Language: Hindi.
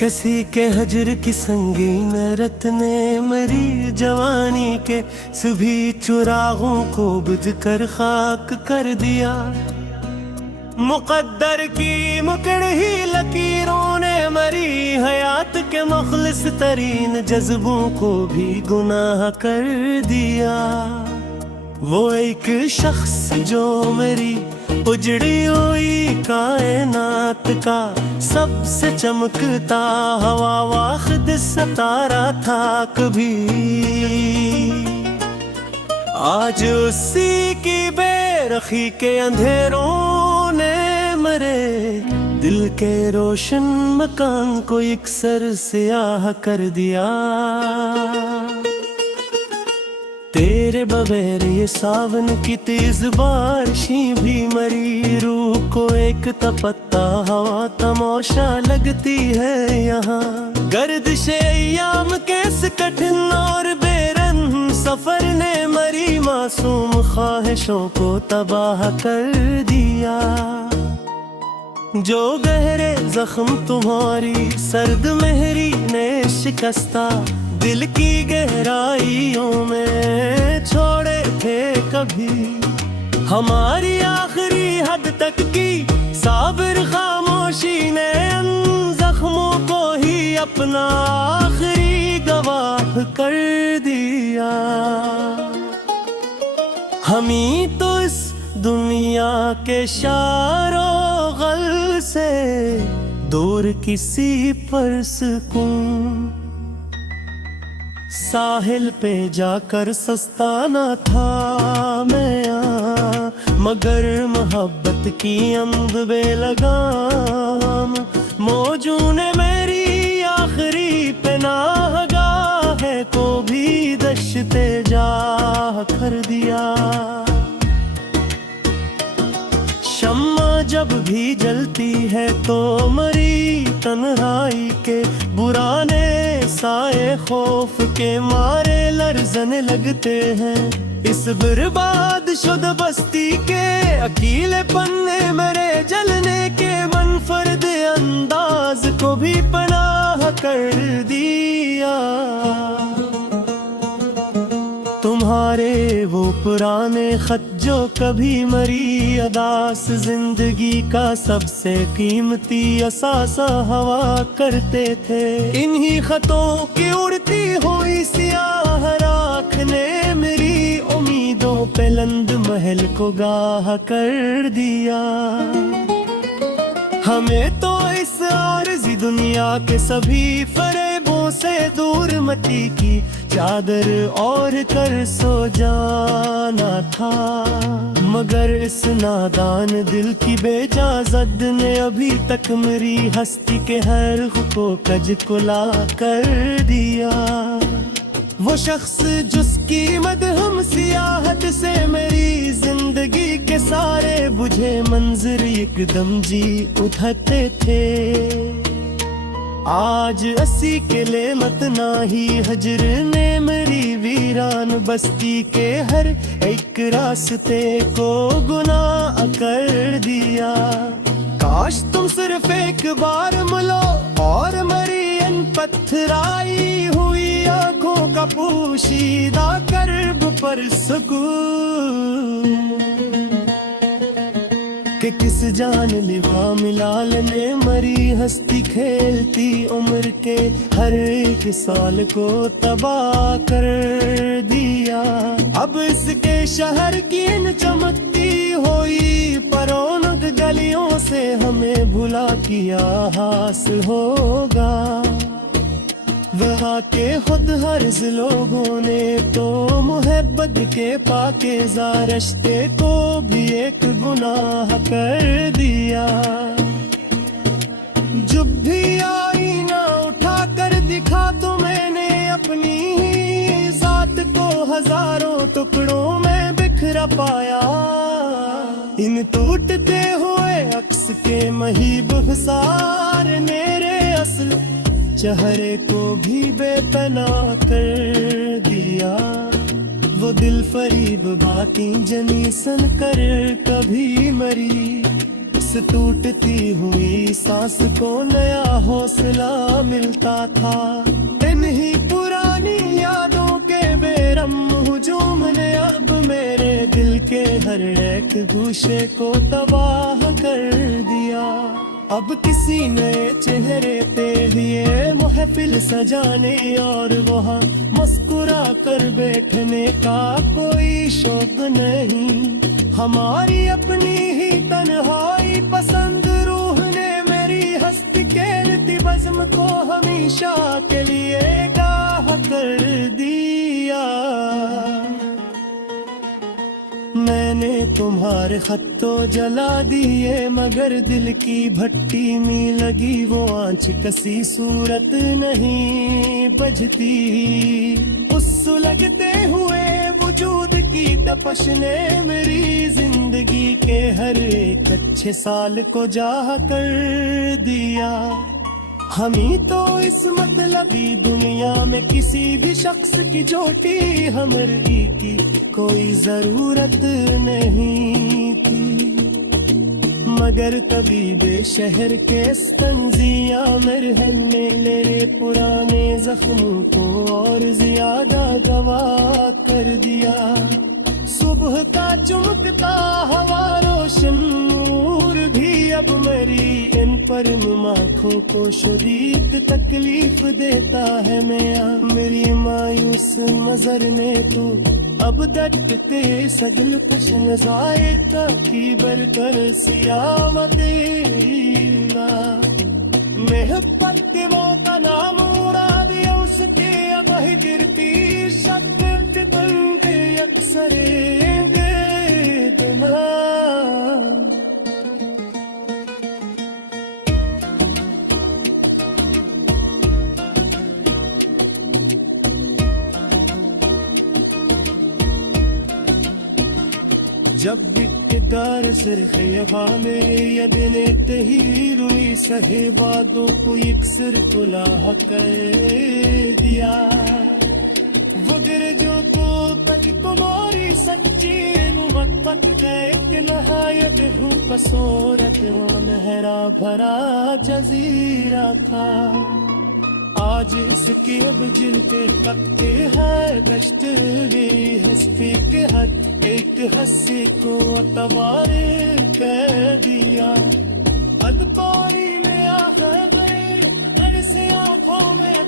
किसी के हजर की संगीन रत ने मरी जवानी के सभी चुरागों को बुझ कर खाक कर दिया। मुकद्दर की मुकड़ ही लकीरों ने मरी हयात के मुखलिस तरीन जज्बों को भी गुनाह कर दिया। वो एक शख्स जो मेरी उजड़ी हुई कायनात का सबसे चमकता हवा वाखिद सितारा था कभी, आज उसी की बेरखी के अंधेरों ने मरे दिल के रोशन मकान को यकसर स्याह कर दिया। तेरे बगैर ये सावन की तेज बारिशें भी मरी, रूह को एक तपत्ता हवा तमाशा लगती है यहाँ। गर्दिशे अय्याम के इस कठिन और बेरहम सफर ने मरी मासूम ख्वाहिशों को तबाह कर दिया। जो गहरे जख्म तुम्हारी सर्द मेहरी ने शिकस्ता दिल की गहराइयों में छोड़े थे कभी, हमारी आखिरी हद तक की साबिर खामोशी ने उन जख्मों को ही अपना आखिरी गवाह कर दिया। हम ही तो इस दुनिया के शारो गल से दूर किसी पर सुकून साहिल पे जाकर सस्ता न था मैं, मगर मोहब्बत की अम्ब बेलगाम मौजू ने मेरी आखिरी पनाहगाह को भी दश्ते जाह कर दिया। शम्मा जब भी जलती है तो मरी तन्हाई के बुराने साए खौफ के मारे लरज़ने लगते हैं। इस बर्बाद शुदा बस्ती के अकेले पन्ने मेरे जलने के मनफरद अंदाज को भी पनाह कर दिया। तुम्हारे वो पुराने खत जो कभी मरी अदास जिंदगी का सबसे कीमती असासा हवा करते थे, इन्हीं खतों की उड़ती हुई सियाह राख ने मेरी उम्मीदों पे लंद महल को गाह कर दिया। हमें तो इस आरज़ी दुनिया के सभी फरेबों से दूर मटी की चादर और कर सो जाना था, मगर इस नादान दिल की बेजाज़त ने अभी तक मेरी हस्ती के हर को कज कुला कर दिया। वो शख्स जिसकी मदहम सियाहत से मेरी जिंदगी के सारे बुझे मंजर एकदम जी उठते थे, आज असी के ले मत नाही हजर ने मेरी वीरान बस्ती के हर एक रास्ते को गुनाह कर दिया। काश तुम सिर्फ एक बार मिलो और मरी इन पत्थराई हुई आंखों का पोशीदा कर्ब पर सुकून कि किस जान लिवा मिलाल ने मरी हस्ती खेलती उम्र के हर एक साल को तबाह कर दिया। अब इसके शहर की इन चमकती हुई परौनक गलियों से हमें भुला किया हासिल होगा। वहाँ के खुद हर्ज लोगों ने तो मोहब्बत के पाकीज़ा रिश्ते को भी एक गुनाह कर दिया। जब भी आईना उठा कर दिखा तो मैंने अपनी ही ज़ात को हजारों टुकड़ों में बिखरा पाया। इन टूटते हुए अक्स के महीब हिसार मेरे असल चेहरे को भी बेपना कर दिया। वो दिल फरीब बातें जनी सन कर कभी मरी इस टूटती हुई सांस को नया हौसला मिलता था। इन्हीं पुरानी यादों के बेरम हुजूम ने अब मेरे दिल के हर एक गोशे को तबाह कर दिया। अब किसी नए चेहरे पे ये महफिल सजाने और वहाँ मुस्कुरा कर बैठने का कोई शौक नहीं। हमारी अपनी ही तन्हाई पसंद रूह ने मेरी हस्ती के बज़्म को हमेशा के लिए गाह कर दिया। मैंने तुम्हारे खत तो जला दिए मगर दिल की भट्टी में लगी वो आंच कसी सूरत नहीं बजती। उस सुलगते हुए वजूद की तपश ने मेरी जिंदगी के हर एक अच्छे साल को जाह कर दिया। हम ही तो इस मतलबी दुनिया में किसी भी शख्स की चोटी हमरी की कोई जरूरत नहीं थी। मगर तबीबे शहर के तंजिया मरहम ने मेरे पुराने जख्मों को और ज्यादा गवा कर दिया। सुबह का चमकता हवा रोशन नूर भी अब मेरी इन पर आँखों को शदीद तकलीफ देता है। मैं मेरी मायूस नजर ने तो अब दटते सदिल कुशन जायका की बरकर सियामते मेहब्बत के मौका नाम उड़ा दिया उसके अब ही गिरती शक्ति बंदे अक्सर दे देना। जब बिकदार सिरखा में यदने तही रुई सहे बातों को एक सिर कुलाह कर दिया। वो गिरजों को पति कुमारी सच्ची मुहब्बत है एक नहायत हूँ पसोरत नहरा भरा जजीरा था। आज इसके अब जिल पे तकते हैं कष्ट भी हंसते के हद एक हंसी को तबारे कर दिया। अदपारी में आ गए ऐसे आंखों में